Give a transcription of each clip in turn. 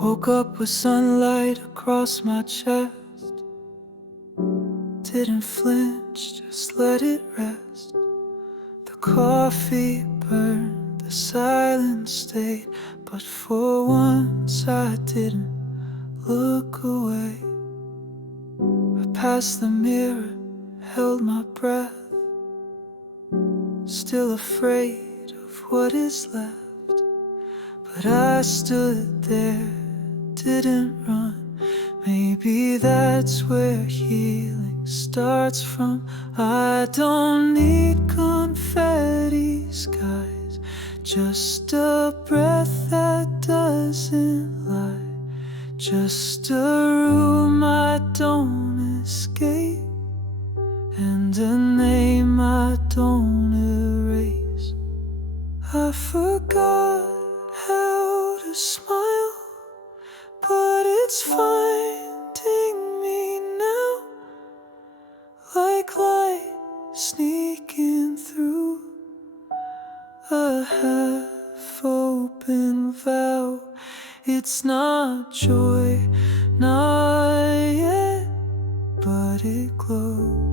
Woke up with sunlight across my chest. Didn't flinch, just let it rest. The coffee burned, the silence stayed, but for once I didn't look away. I passed the mirror, held my breath, still afraid of what is left. But I stood there, didn't run. Maybe that's where healing starts from. I don't need confetti skies, just a breath that doesn't lie, just a room I don't escape, and a name I don't erase. I forgot how to smile, but it's finding me now, like light sneaking through a half-open vow. It's not joy, not yet, but it glows.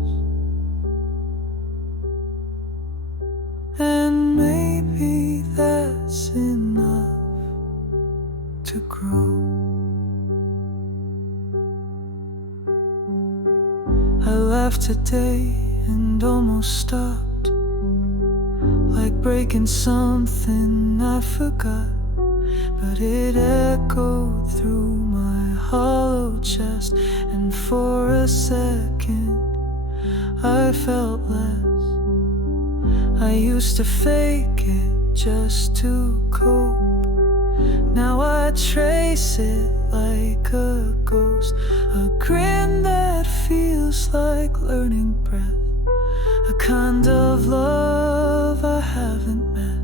And maybe that's enough to grow. I laughed today and almost stopped, like breaking something I forgot. But it echoed through my hollow chest, and for a second I felt less. I used to fake it just to cope. Now I trace it like a ghost, a grin that feels like learning breath, a kind of love I haven't met.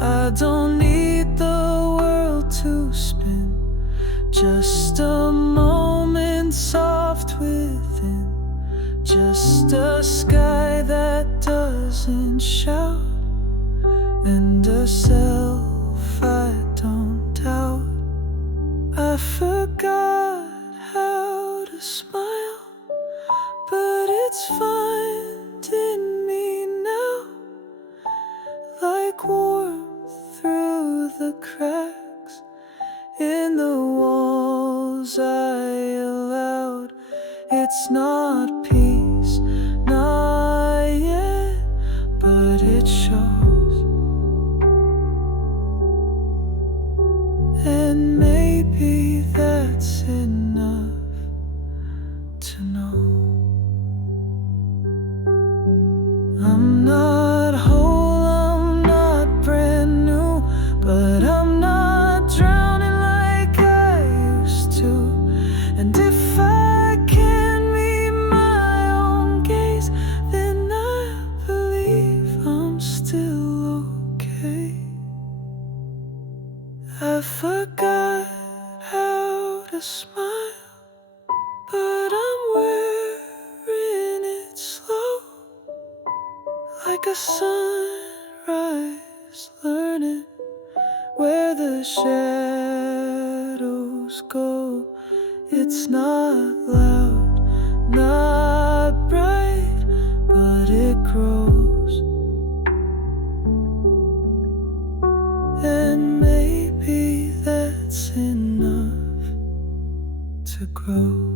I don't need the world to spin, just a moment soft within, just a sky that doesn't shout, and a self I don't doubt. I forgot how to smile, but it's finding me now, like warmth through the cracks in the walls I allowed. It's not peace, not yet, but it shows. And maybe that's enough to know. I'm not whole, I'm not brand new, but I'm not drowning like I used to. And if I can meet my own gaze, then I believe I'm still okay. I forgot how to smile, but I'm wearing it slow, like a sunrise, learning where the shadows go. It's not loud, not bright, but it grows. And maybe that's enough to grow.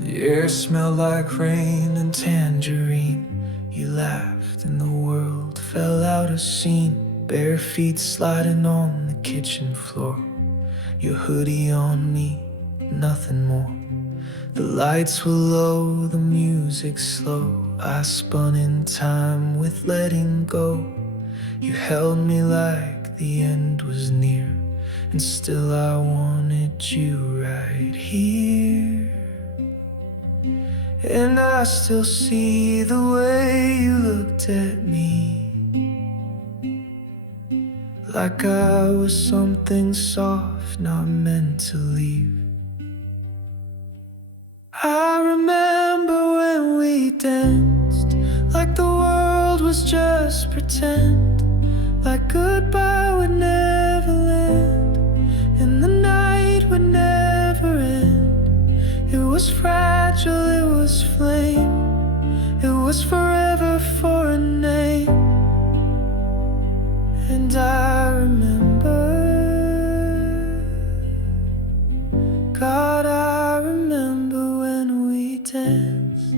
The air smelled like rain and tangerine. You laughed and the world fell out of scene. Bare feet sliding on the kitchen floor, your hoodie on me, nothing more. The lights were low, the music slow. I spun in time with letting go. You held me like the end was near, and still I wanted you right here. And I still see the way you looked at me, like I was something soft, not meant to leave. I remember when we danced, like the world was just pretend, like goodbye would never land, and the night would never end. It was fragile, it was flame, it was forever for a name. And I remember, God, I remember when we danced.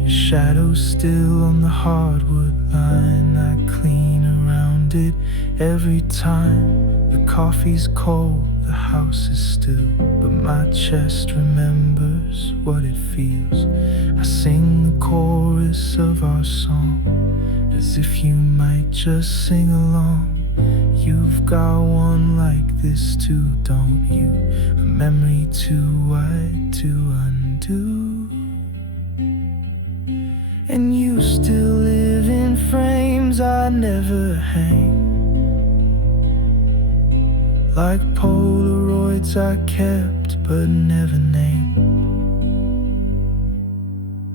Your shadow's still on the hardwood line. I clean around it every time. The coffee's cold, the house is still, but my chest remembers what it feels. I sing the chorus of our song, as if you might just sing along. You've got one like this too, don't you? A memory too wide to undo. And you still live in frames I never hang, like Polaroids I kept but never named.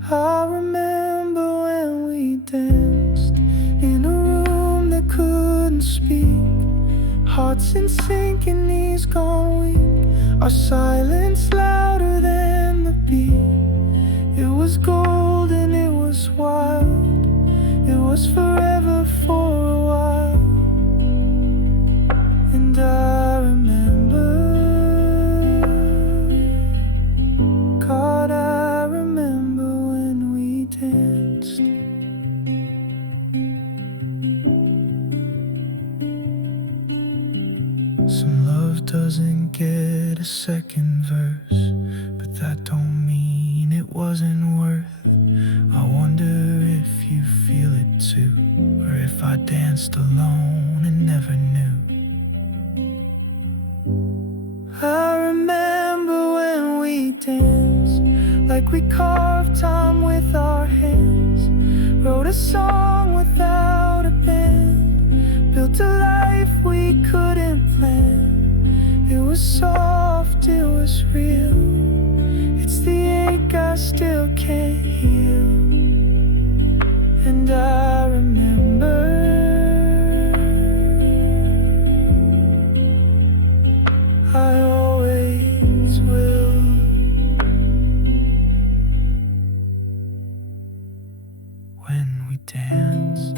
I remember when we danced in a room that couldn't speak, hearts in sync and knees gone weak, our silence louder than the beat. It was golden, it was wild, it was forever for a while. And I remember, God, I remember when we danced. Some love doesn't get a second verse, but that don't mean it wasn't worth. I wonder if you feel it too, or if I danced alone and never knew. I remember when we danced, like we carved time with our hands, wrote a song without a band, built a life we couldn't plan. It was soft, it was real, it's the ache I still can't heal. And I remember, I always will. When we danced,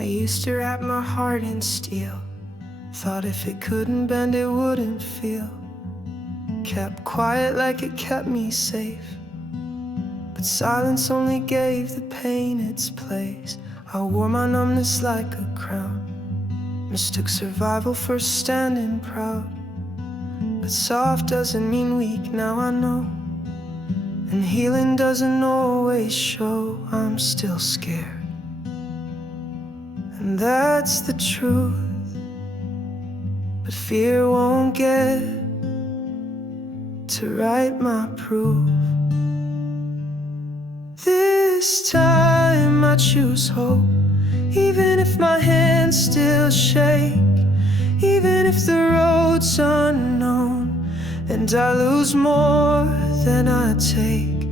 I used to wrap my heart in steel, thought if it couldn't bend it wouldn't feel. Kept quiet like it kept me safe, but silence only gave the pain its place. I wore my numbness like a crown, mistook survival for standing proud. But soft doesn't mean weak, now I know, and healing doesn't always show. I'm still scared, and that's the truth, but fear won't get to write my proof. This time I choose hope, even if my hands still shake, even if the road's unknown and I lose more than I take.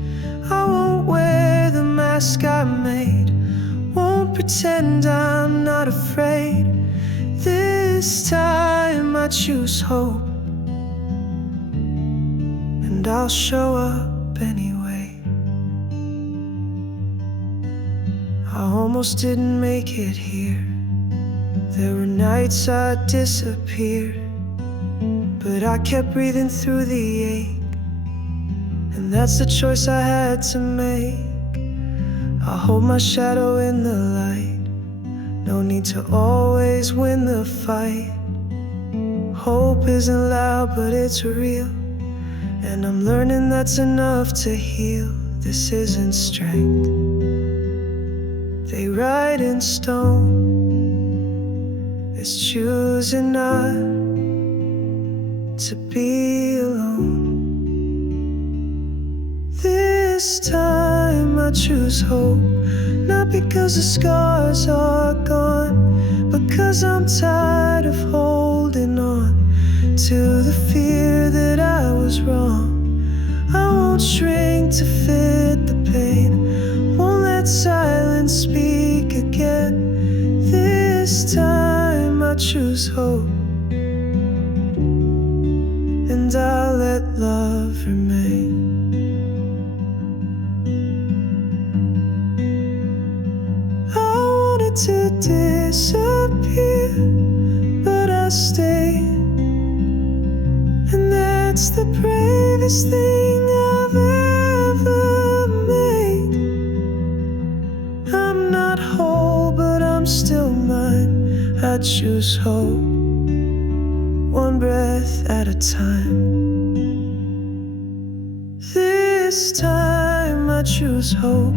I won't wear the mask I made, won't pretend I'm not afraid. This time I choose hope, and I'll show up anyway. I almost didn't make it here, there were nights I disappeared, but I kept breathing through the ache, and that's the choice I had to make. I hold my shadow in the light, no need to always win the fight. Hope isn't loud, but it's real, and I'm learning that's enough to heal. This isn't strength they write in stone. It's choosing not to be alone. This time I choose hope, not because the scars are gone, because I'm tired of holding on to the fear that I was wrong. I won't shrink to fit the pain, won't let silence speak again. This time I choose hope, and I'll let love remain. I wanted to disappear, but I stayed, and that's the bravest thing I've ever made. I'm not whole, but I'm still mine. I choose hope, one breath at a time. This time I choose hope,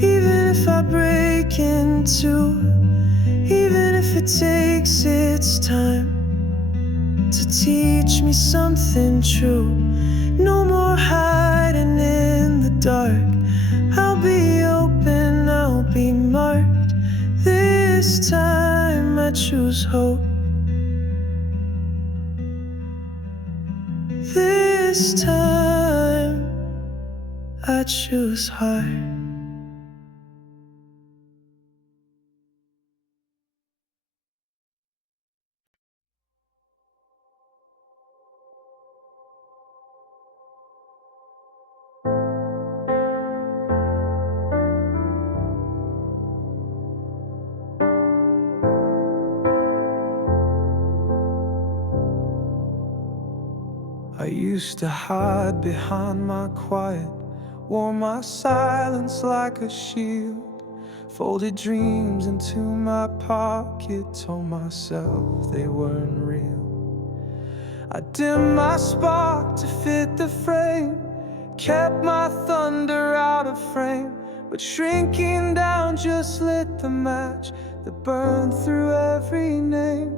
even if I break in two, even if it takes its time to teach me something true. No more hiding in the dark. I'll be open, I'll be marked. This time I choose hope. This time I choose heart. I used to hide behind my quiet, wore my silence like a shield, folded dreams into my pocket, told myself they weren't real. I dimmed my spark to fit the frame, kept my thunder out of frame, but shrinking down just lit the match that burned through every name.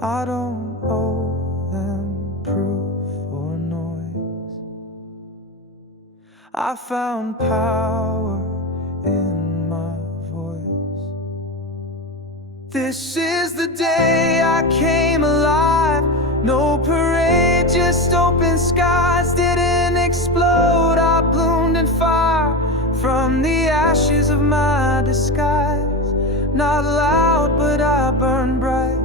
I don't owe them proof or noise. I found power in my voice. This is the day I came alive. No parade, just open skies. Didn't explode, I bloomed in fire from the ashes of my disguise. Not loud, but I burn bright.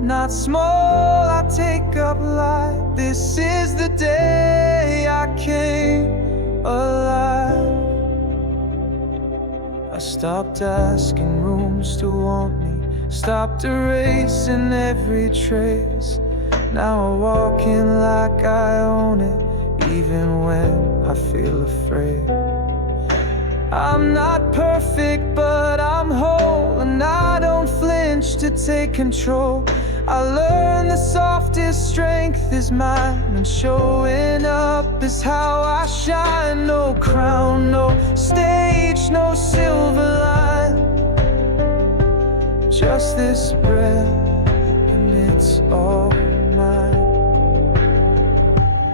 Not small, I take up light. This is the day I came alive. I stopped asking rooms to want me, stopped erasing every trace. Now I walk in like I own it, even when I feel afraid. I'm not perfect, but I'm whole, and I don't flinch to take control. I learned the softest strength is mine, and showing up is how I shine. No crown, no stage, no silver line, just this breath, and it's all mine.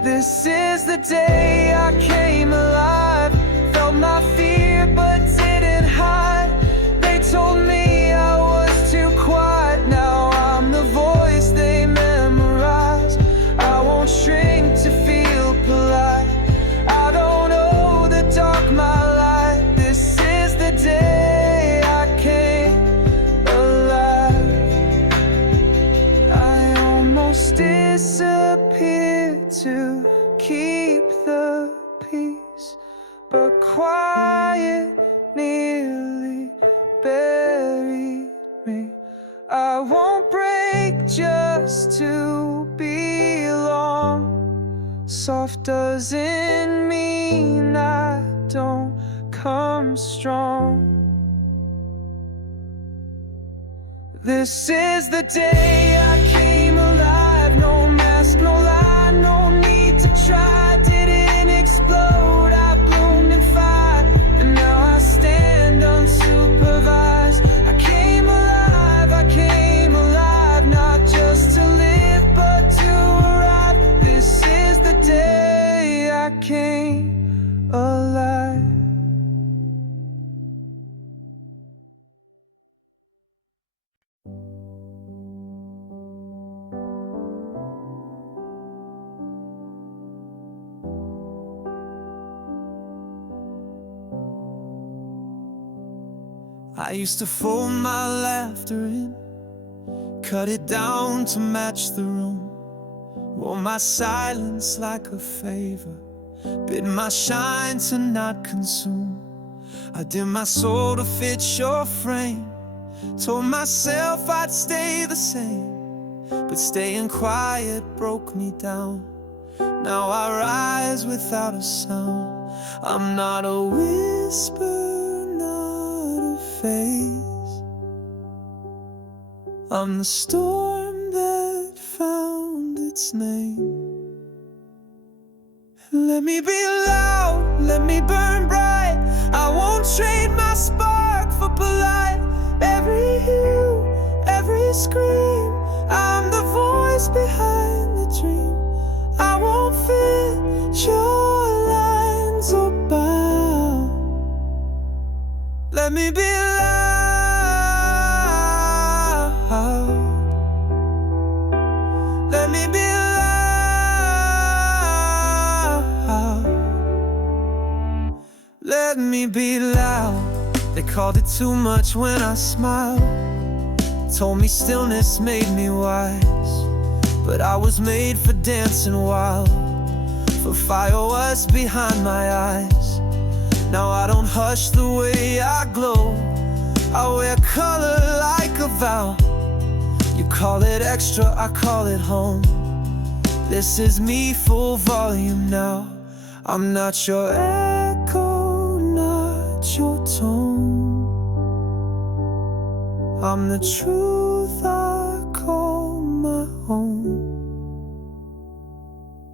This is the day I came alive. Felt my fear but didn't hide. They told me I was too quiet. Now I'm the voice they memorize. I won't shrink to feel polite. I don't owe the dark my light. This is the day I came alive. I almost disappeared to keep the peace, but quiet nearly buried me. I won't break just to belong. Soft doesn't mean I don't come strong. This is the day I came alive. No matter I used to fold my laughter in, cut it down to match the room, wore my silence like a favor, bid my shine to not consume. I dim my soul to fit your frame, told myself I'd stay the same, but staying quiet broke me down. Now I rise without a sound. I'm not a whisper, not a face. I'm the storm that found its name. Let me be loud, let me burn bright. I won't trade my spark for polite. Every hue, every scream, I'm the voice behind the dream. I won't fit your lines or bow. Let me be loud. Let me be loud. Let me be loud. They called it too much when I smiled, told me stillness made me wise, but I was made for dancing wild, for fire was behind my eyes. Now I don't hush the way I glow, I wear color like a vow. You call it extra, I call it home. This is me, full volume now. I'm not your echo, not your tone. I'm the truth I call my own.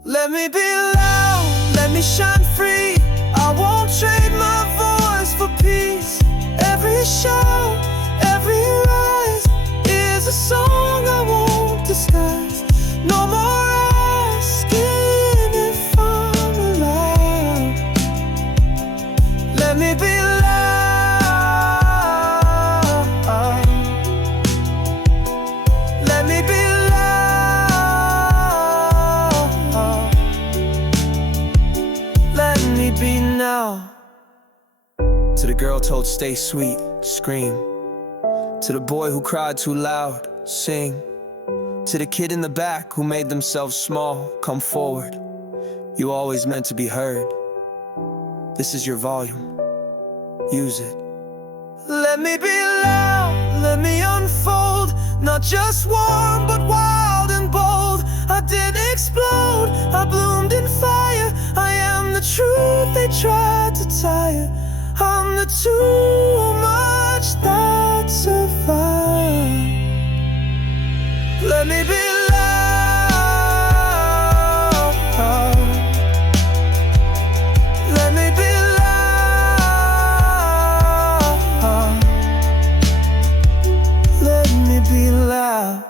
Let me be loud, let me shine free. I won't trade my voice for peace. Every shout, every rise is a song I won't disguise. No more asking if I'm alive. Let me be loud. Let me be loud. Let me be now. To the girl told stay sweet, scream. To the boy who cried too loud, sing. To the kid in the back who made themselves small, come forward. You always meant to be heard. This is your volume, use it. Let me be loud, let me unfold. Not just warm, but wild and bold. I didn't explode, I bloomed in fire. I am the truth they tried to tire. I'm the too much that survived. Let me be loud. Let me be loud. Let me be loud.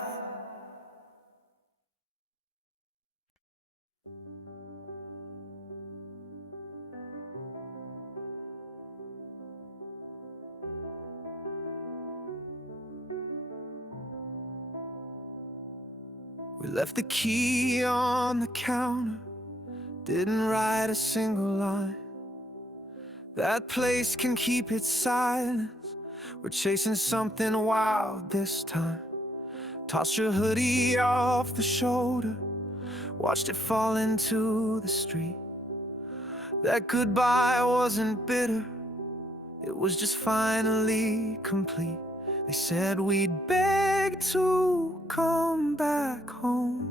We left the key on the counter, didn't write a single line. That place can keep its silence. We're chasing something wild this time. Tossed your hoodie off the shoulder, watched it fall into the street. That goodbye wasn't bitter, it was just finally complete. They said we'd beg to come back home,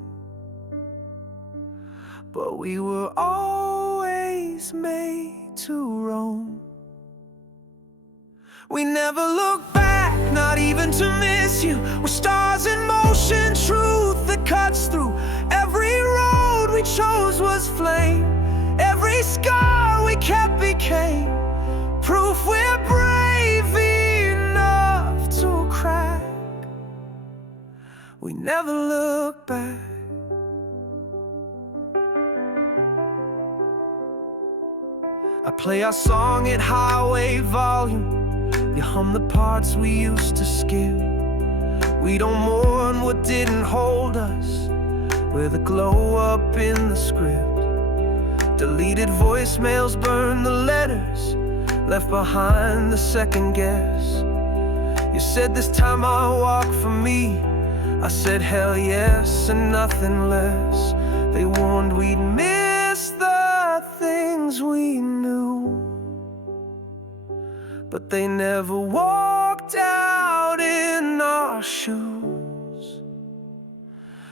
but we were always made to roam. We never look back, not even to miss you. We're stars in motion, truth that cuts through. Every road we chose was flame. Every scar we kept became proof we're brave enough to crack. We never look back. I play our song at highway volume. You hum the parts we used to skip. We don't mourn what didn't hold us. We're the glow up in the script. Deleted voicemails, burn the letters, left behind the second guess. You said this time I'll walk for me. I said hell yes and nothing less. They warned we'd miss the things we knew, but they never walked out in our shoes.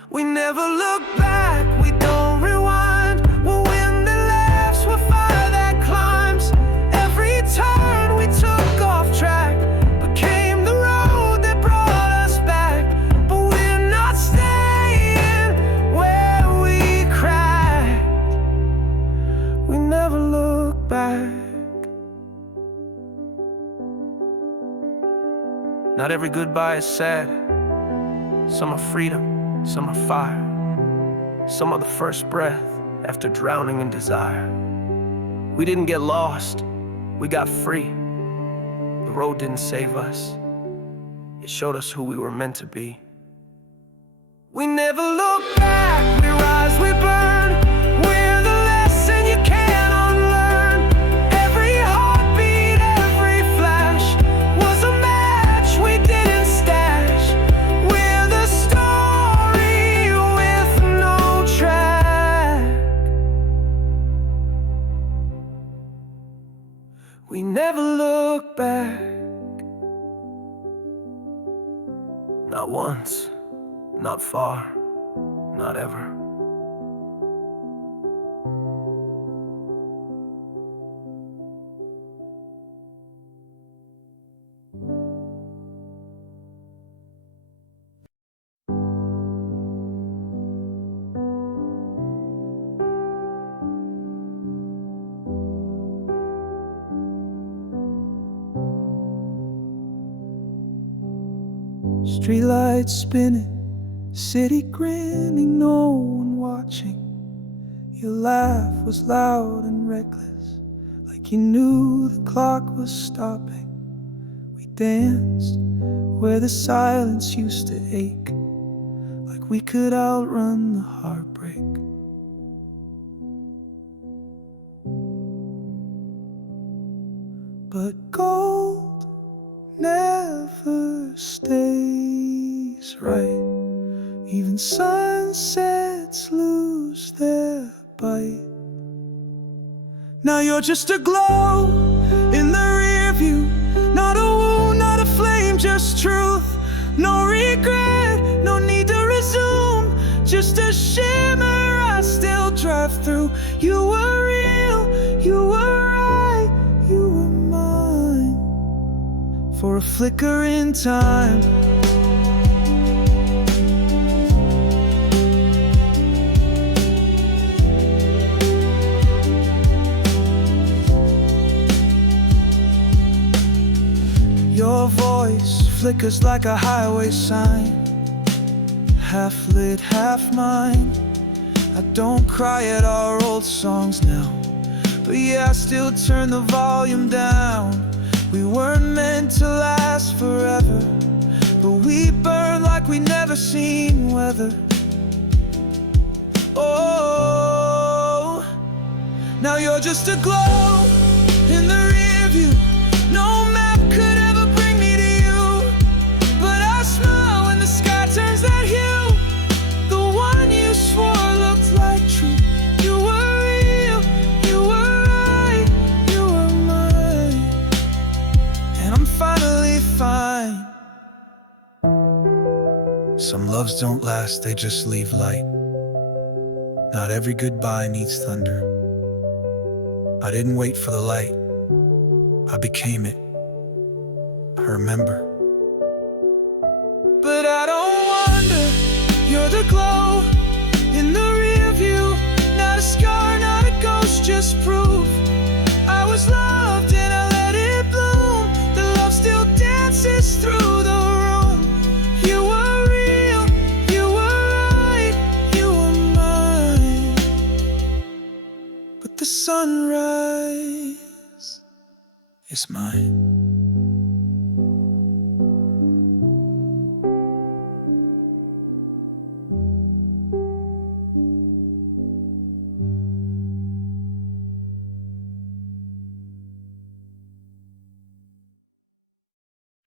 We never look back, we don't rewind. We're wind that laughs, we're fire that climbs. Every turn we took off track became the road that brought us back. But we're not staying where we cracked. We never look back. Not every goodbye is sad. Some are freedom, some are fire. Some are the first breath after drowning in desire. We didn't get lost, we got free. The road didn't save us, it showed us who we were meant to be. We never look back, we rise, we burn. We're the lesson you can't unlearn. Every heartbeat, every flash was a match we didn't stash. We're the story with no track. We never look back. Not once, not far, not ever. Streetlights spinning, city grinning, no one watching. Your laugh was loud and reckless, like you knew the clock was stopping. We danced where the silence used to ache, like we could outrun the heartbreak. But gold never stays right. Even sunsets lose their bite. Now you're just a glow in the rear view. Not a wound, not a flame, just truth. No regret, no need to resume. Just a shimmer I still drive through. You were real, you were right, you were mine. For a flicker in time, your voice flickers like a highway sign, half lit, half mine. I don't cry at our old songs now, but yeah, I still turn the volume down. We weren't meant to last forever, but we burn like we never seen weather. Oh, now you're just a glow in the rear view. No map could ever bring me to you, but I smile when the sky turns that hue. The one you swore looked like truth. You were real, you were right, you were mine. And I'm finally fine. Some loves don't last, they just leave light. Not every goodbye needs thunder. I didn't wait for the light, I became it. I remember. But I don't wonder, you're the glow in the rear view. Not a scar, not a ghost, just proof. I was loved and I let it bloom. The love still dances through the room. You were real, you were right, you were mine. But the sunrise is mine.